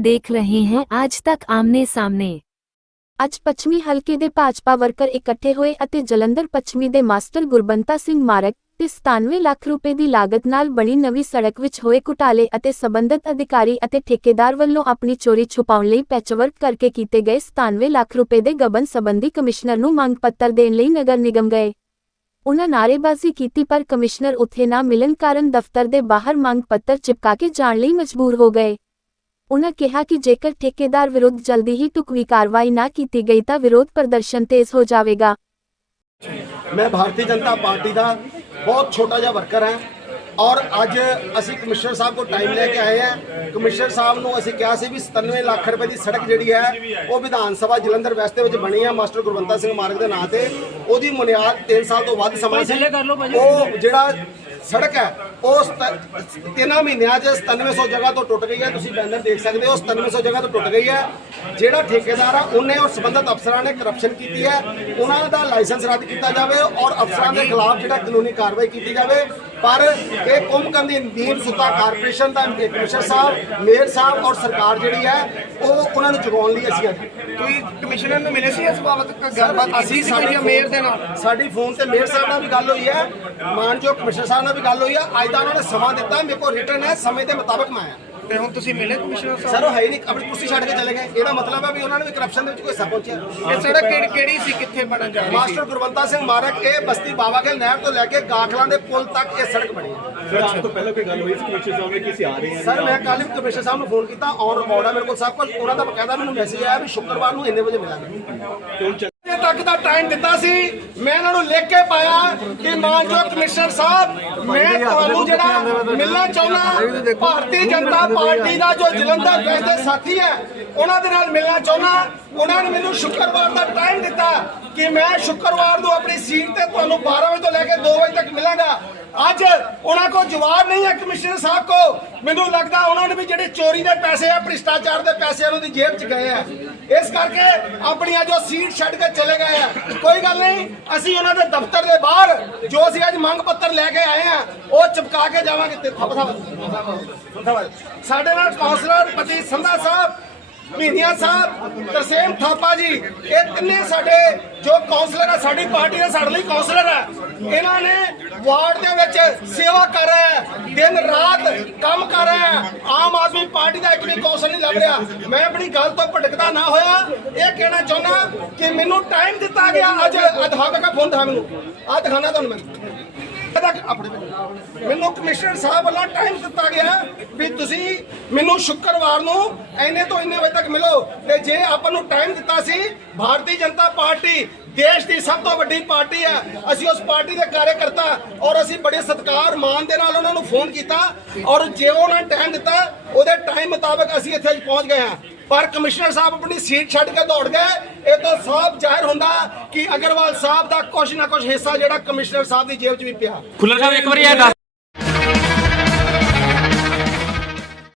ਦੇਖ ਰਹੇ ਹਾਂ, ਅੱਜ ਤੱਕ ਆਮਨੇ ਸਾਹਮਣੇ। ਅੱਜ ਪੱਛਮੀ ਹਲਕੇ ਦੇ ਭਾਜਪਾ ਵਰਕਰ ਇਕੱਠੇ ਹੋਏ ਅਤੇ ਜਲੰਧਰ ਪੱਛਮੀ ਦੇ ਮਾਸਟਰ ਗੁਰਬੰਤਾ ਸਿੰਘ ਮਾਰਕ ਤੇ 97 ਲੱਖ ਰੁਪਏ ਦੀ ਲਾਗਤ ਨਾਲ ਬਣੀ ਨਵੀਂ ਸੜਕ ਵਿੱਚ ਹੋਏ ਘੁਟਾਲੇ ਅਤੇ ਸਬੰਧਤ ਅਧਿਕਾਰੀ ਅਤੇ ਠੇਕੇਦਾਰ ਵੱਲੋਂ ਆਪਣੀ ਚੋਰੀ ਛੁਪਾਉਣ ਲਈ ਪੈਚਵਰਕ ਕਰਕੇ ਕੀਤੇ ਗਏ 97 ਲੱਖ ਰੁਪਏ ਦੇ ਗਬਨ ਸੰਬੰਧੀ ਕਮਿਸ਼ਨਰ ਨੂੰ ਮੰਗ ਪੱਤਰ ਦੇਣ ਲਈ ਨਗਰ ਨਿਗਮ ਗਏ। ਉਨ੍ਹਾਂ ਨਾਰੇਬਾਜ਼ੀ ਕੀਤੀ ਪਰ ਕਮਿਸ਼ਨਰ ਉੱਥੇ ਨਾ ਮਿਲਣ ਕਾਰਨ ਦਫ਼ਤਰ ਦੇ ਬਾਹਰ ਮੰਗ ਪੱਤਰ ਚਿਪਕਾ ਕੇ ਜਾਣ ਲਈ ਮਜਬੂਰ ਹੋ ਗਏ। ਉਨ੍ਹਾਂ ਕਿਹਾ ਕਿ ਜੇਕਰ ਠੇਕੇਦਾਰ ਵਿਰੁੱਧ ਜਲਦੀ ਹੀ ਟੁਕਵੀ ਕਾਰਵਾਈ ਨਾ ਕੀਤੀ ਗਈ ਤਾਂ ਵਿਰੋਧ ਪ੍ਰਦਰਸ਼ਨ ਤੇਜ਼ ਹੋ ਜਾਵੇਗਾ। ਮੈਂ ਭਾਰਤੀ ਜਨਤਾ ਪਾਰਟੀ ਦਾ ਬਹੁਤ ਛੋਟਾ ਜਿਹਾ ਵਰਕਰ ਹਾਂ ਔਰ ਅੱਜ ਅਸੀਂ ਕਮਿਸ਼ਨਰ ਸਾਹਿਬ ਕੋਲ ਟਾਈਮ ਲੈ ਕੇ ਆਏ ਹਾਂ। ਕਮਿਸ਼ਨਰ ਸਾਹਿਬ ਨੂੰ ਅਸੀਂ ਕਿਹਾ ਸੀ ਵੀ 97 ਲੱਖ ਰੁਪਏ ਦੀ ਸੜਕ ਜਿਹੜੀ ਹੈ ਉਹ ਵਿਧਾਨ ਸਭਾ ਜਲੰਧਰ ਵੈਸਟ ਦੇ ਵਿੱਚ ਬਣੀ ਹੈ ਮਾਸਟਰ ਗੁਰਵੰਤਾ ਸਿੰਘ ਮਾਰਗ ਦੇ ਨਾਂ ਤੇ। ਉਹਦੀ ਬੁਨਿਆਦ 3 ਸਾਲ ਤੋਂ ਵੱਧ ਸਮਾਂ ਸੀ। ਉਹ ਜਿਹੜਾ ਸੜਕ ਹੈ। ਉਹ ਸਤ- ਤਿੰਨਾਂ ਮਹੀਨਿਆਂ 'ਚ 9700 ਜਗ੍ਹਾ ਤੋਂ ਟੁੱਟ ਗਈ ਹੈ। ਤੁਸੀਂ ਬੈਨਰ ਦੇਖ ਸਕਦੇ ਹੋ 9700 ਜਗ੍ਹਾ ਤੋਂ ਟੁੱਟ ਗਈ ਹੈ। ਜਿਹੜਾ ਠੇਕੇਦਾਰ ਆ, ਉਹਨੇ ਔਰ ਸੰਬੰਧਤ ਅਫਸਰਾਂ ਨੇ ਕਰਪਸ਼ਨ ਕੀਤੀ ਹੈ। ਉਹਨਾਂ ਦਾ ਲਾਇਸੈਂਸ ਰੱਦ ਕੀਤਾ ਜਾਵੇ ਔਰ ਅਫਸਰਾਂ ਦੇ ਖਿਲਾਫ ਜਿਹੜਾ ਕਾਨੂੰਨੀ ਕਾਰਵਾਈ ਕੀਤੀ ਜਾਵੇ। ਪਰ ਇਹ ਕੁੰਭਕਰਨ ਦੀ ਨੀਂਦ ਸੁੱਤਾ ਕਾਰਪੋਰੇਸ਼ਨ ਦਾ ਕਮਿਸ਼ਨਰ ਸਾਹਿਬ ਮੇਅਰ ਸਾਹਿਬ ਔਰ ਸਰਕਾਰ ਜਿਹੜੀ ਹੈ ਉਹ ਉਹਨਾਂ ਨੂੰ ਜਗਾਉਣ ਲਈ ਅਸੀਂ ਅੱਜ ਤੁਸੀਂ ਕਮਿਸ਼ਨਰ ਨੂੰ ਮਿਲੇ ਸੀ ਇਸ ਬਾਬਤ ਕੋਈ ਗੱਲਬਾਤ? ਅਸੀਂ ਸਾਡੀ ਮੇਅਰ ਦੇ ਨਾਲ। ਸਾਡੀ ਫੋਨ ਤੇ ਮੇਅਰ ਸਾਹਿਬ ਨਾਲ ਵੀ ਗੱਲ ਹੋਈ ਹੈ ਮਾਨਯੋਗ ਕਮਿਸ਼ਨਰ ਸਾਹਿਬ ਨਾਲ ਵੀ ਗੱਲ ਹੋਈ ਹੈ ਅੱਜ ਦਾ ਉਹਨਾਂ ਨੇ ਸਮਾਂ ਦਿੱਤਾ ਮੇਰੇ ਕੋਲ ਰਿਟਰਨ ਹੈ ਸਮੇਂ ਦੇ ਮੁਤਾਬਕ ਮੈਂ ਆਇਆ। ਤੇ ਹੁਣ ਤੁਸੀਂ ਮਿਲੇ ਕਮਿਸ਼ਨਰ ਸਾਹਿਬ? ਸਰ ਉਹ ਹੈ ਹੀ ਨਹੀਂ। ਆਪਣੀ ਕੁਰਸੀ ਛੱਡ ਕੇ ਚਲੇ ਗਏ। ਇਹਦਾ ਮਤਲਬ ਹੈ ਵੀ ਉਹਨਾਂ ਨੇ ਵੀ ਕਰਪਸ਼ਨ ਦੇ ਵਿੱਚ ਕੋਈ ਹਿੱਸਾ ਪਹੁੰਚਿਆ। ਇਹ ਸੜਕ ਕਿਹੜੀ ਕਿਹੜੀ ਸੀ? ਕਿੱਥੇ ਬਣਨ ਜਾ ਰਹੀ ਸੀ? ਮਾਸਟਰ ਗੁਰਵੰਤਾ ਸਿੰਘ ਮਾਰਕ ਇਹ ਬਸਤੀ ਬਾਵਾਗਲ ਨਹਿਰ ਤੋਂ ਲੈ ਕੇ ਗਾਖਲਾਂ ਦੇ ਪੁਲ ਤੱਕ ਇਹ ਸੜਕ ਬਣੀ ਹੈ। ਸਰ ਤੋਂ ਪਹਿਲਾਂ ਕੋਈ ਗੱਲ ਹੋਈ ਸੀ ਕਮਿਸ਼ਨਰ ਸਾਹਿਬ ਨੇ ਕਿਸੇ ਆ ਰਹੇ ਹਨ ਸਰ ਮੈਂ ਕੱਲ੍ਹ ਵੀ ਕਮਿਸ਼ਨਰ ਸਾਹਿਬ ਨੂੰ ਫੋਨ ਕੀਤਾ। ਔਨ ਰਿਕਾਰਡ ਹੈ ਮੇਰੇ ਕੋਲ ਸਭ ਕੁਝ। ਉਹਨਾਂ ਦਾ ਬਕਾਇਦਾ ਮੈਨੂੰ ਮੈਸੇਜ ਆਇਆ ਵੀ ਸ਼ੁੱਕਰਵਾਰ ਨੂੰ ਇੰਨੇ ਵਜੇ ਮਿਲਾਂਗੇ। ਵਜੇ ਤੱਕ ਦਾ ਟਾਈਮ ਦਿੱਤਾ ਸੀ। ਮੈਂ ਇਹਨਾਂ ਨੂੰ ਲਿਖ ਕੇ ਪਾਇਆ ਕਿ ਮਾਨਯੋਗ ਕਮਿਸ਼ਨਰ ਸਾਹਿਬ ਮੈਂ ਤੁਹਾਨੂੰ ਜਿਹੜਾ ਮਿਲਣਾ ਚਾਹੁੰਦਾ ਭਾਰਤੀ ਜਨਤਾ ਪਾਰਟੀ ਦਾ ਜੋ ਜਲੰਧਰ ਵੈਸ ਦੇ ਸਾਥੀ ਹੈ ਉਹਨਾਂ ਦੇ ਨਾਲ ਮਿਲਣਾ ਚਾਹੁੰਦਾ। ਉਹਨਾਂ ਨੇ ਮੈਨੂੰ ਸ਼ੁੱਕਰਵਾਰ ਦਾ ਟਾਈਮ ਦਿੱਤਾ ਕਿ ਮੈਂ ਸ਼ੁੱਕਰਵਾਰ ਨੂੰ ਆਪਣੀ ਸੀਟ ਤੇ ਤੁਹਾਨੂੰ 12 ਵਜੇ ਤੋਂ ਲੈ ਕੇ 2 ਵਜੇ ਤੱਕ ਮਿਲਾਂਗਾ। ਅੱਜ ਉਹਨਾਂ ਕੋਲ ਜਵਾਬ ਨਹੀਂ ਹੈ ਕਮਿਸ਼ਨਰ ਸਾਹਿਬ ਕੋ ਮੈਨੂੰ ਲੱਗਦਾ ਉਹਨਾਂ ਨੇ ਵੀ ਜਿਹੜੇ ਚੋਰੀ ਦੇ ਪੈਸੇ ਆ ਭ੍ਰਿਸ਼ਟਾਚਾਰ ਦੇ ਪੈਸੇ ਉਹਨਾਂ ਦੀ ਜੇਬ 'ਚ ਗਏ ਆ। ਇਸ ਕਰਕੇ ਆਪਣੀਆਂ ਜੋ ਸੀਟ ਛੱਡ ਕੇ ਚਲੇ ਗਏ ਆ। ਕੋਈ ਗੱਲ ਨਹੀਂ, ਅਸੀਂ ਉਹਨਾਂ ਦੇ ਦਫ਼ਤਰ ਦੇ ਬਾਹਰ, ਜੋ ਅਸੀਂ ਅੱਜ ਮੰਗ ਪੱਤਰ ਲੈ ਕੇ ਆਏ ਆ, ਉਹ ਚਿਪਕਾ ਕੇ ਜਾਵਾਂਗੇ। ਸਾਡੇ ਨਾਲ ਕੌਂਸਲਰ ਪਤੀ ਸੰਧਾ ਸਾਹਿਬ ਮੀਨੀਆ ਸਾਹਿਬ, ਤਰਸੇਮ ਥਾਪਾ ਜੀ, ਇਹ ਤਿੰਨੇ ਸਾਡੇ ਜੋ ਕਾਉਂਸਲਰ ਆ, ਸਾਡੀ ਪਾਰਟੀ ਦੇ ਸਾਡੇ ਲਈ ਕਾਉਂਸਲਰ ਆ। ਇਹਨਾਂ ਨੇ ਵਾਰਡ ਦੇ ਵਿੱਚ ਸੇਵਾ ਕਰ ਰਹੇ ਆ ਦਿਨ ਰਾਤ ਕੰਮ ਕਰ ਰਹੇ ਆ ਆਮ ਆਦਮੀ ਪਾਰਟੀ ਦਾ ਇੱਕ ਵੀ ਕੌਂਸਲ ਨਹੀਂ ਲੱਭ ਰਿਹਾ। ਮੈਂ ਆਪਣੀ ਗੱਲ ਤੋਂ ਭਟਕਦਾ ਨਾ ਹੋਇਆ। ਇਹ ਕਹਿਣਾ ਚਾਹੁੰਦਾ ਕਿ ਮੈਨੂੰ ਟਾਈਮ ਦਿੱਤਾ ਗਿਆ। ਅੱਜ ਅਧਿਆਪਕ ਫੋਨ ਦਿਖਾ ਮੈਨੂੰ। ਆ ਦਿਖਾਣਾ ਤੁਹਾਨੂੰ ਮੈਂ। ਇਹਦਾ ਆਪਣੇ ਮੈਨੂੰ ਕਮਿਸ਼ਨਰ ਸਾਹਿਬ ਵੱਲੋਂ ਟਾਈਮ ਦਿੱਤਾ ਗਿਆ ਵੀ ਤੁਸੀਂ ਮੈਨੂੰ ਸ਼ੁੱਕਰਵਾਰ ਨੂੰ ਇੰਨੇ ਤੋਂ ਇੰਨੇ ਵਜੇ ਤੱਕ ਮਿਲੋ। ਤੇ ਜੇ ਆਪਾਂ ਨੂੰ ਟਾਈਮ ਦਿੱਤਾ ਸੀ, ਭਾਰਤੀ ਜਨਤਾ ਪਾਰਟੀ ਦੇਸ਼ ਦੀ ਸਭ ਤੋਂ ਵੱਡੀ ਪਾਰਟੀ ਹੈ। ਅਸੀਂ ਉਸ ਪਾਰਟੀ ਦੇ ਕਾਰਜਕਰਤਾ ਔਰ ਅਸੀਂ ਬੜੇ ਸਤਿਕਾਰ ਮਾਨ ਦੇ ਨਾਲ ਉਹਨਾਂ ਨੂੰ ਫੋਨ ਕੀਤਾ। ਔਰ ਜੇ ਉਹਨਾਂ ਨੇ ਟਾਈਮ ਦਿੱਤਾ, ਉਹਦੇ ਟਾਈਮ ਮੁਤਾਬਕ ਅਸੀਂ ਇੱਥੇ ਪਹੁੰਚ ਗਏ ਹਾਂ। ਪਰ ਕਮਿਸ਼ਨਰ ਸਾਹਿਬ ਆਪਣੀ ਸੀਟ ਛੱਡ ਕੇ ਦੌੜ ਗਏ। ਇਹ ਤਾਂ ਸਾਫ਼ ਜ਼ਾਹਿਰ ਹੁੰਦਾ ਕਿ ਅਗਰਵਾਲ ਸਾਹਿਬ ਦਾ ਕੁਝ ਨਾ ਕੁਝ ਹਿੱਸਾ ਜਿਹੜਾ ਕਮਿਸ਼ਨਰ ਸਾਹਿਬ ਦੀ ਜੇਬ 'ਚ ਵੀ ਪਿਆ। ਖੁੱਲਰ ਸਾਹਿਬ, ਇੱਕ ਵਾਰੀ ਇਹ ਦੱਸ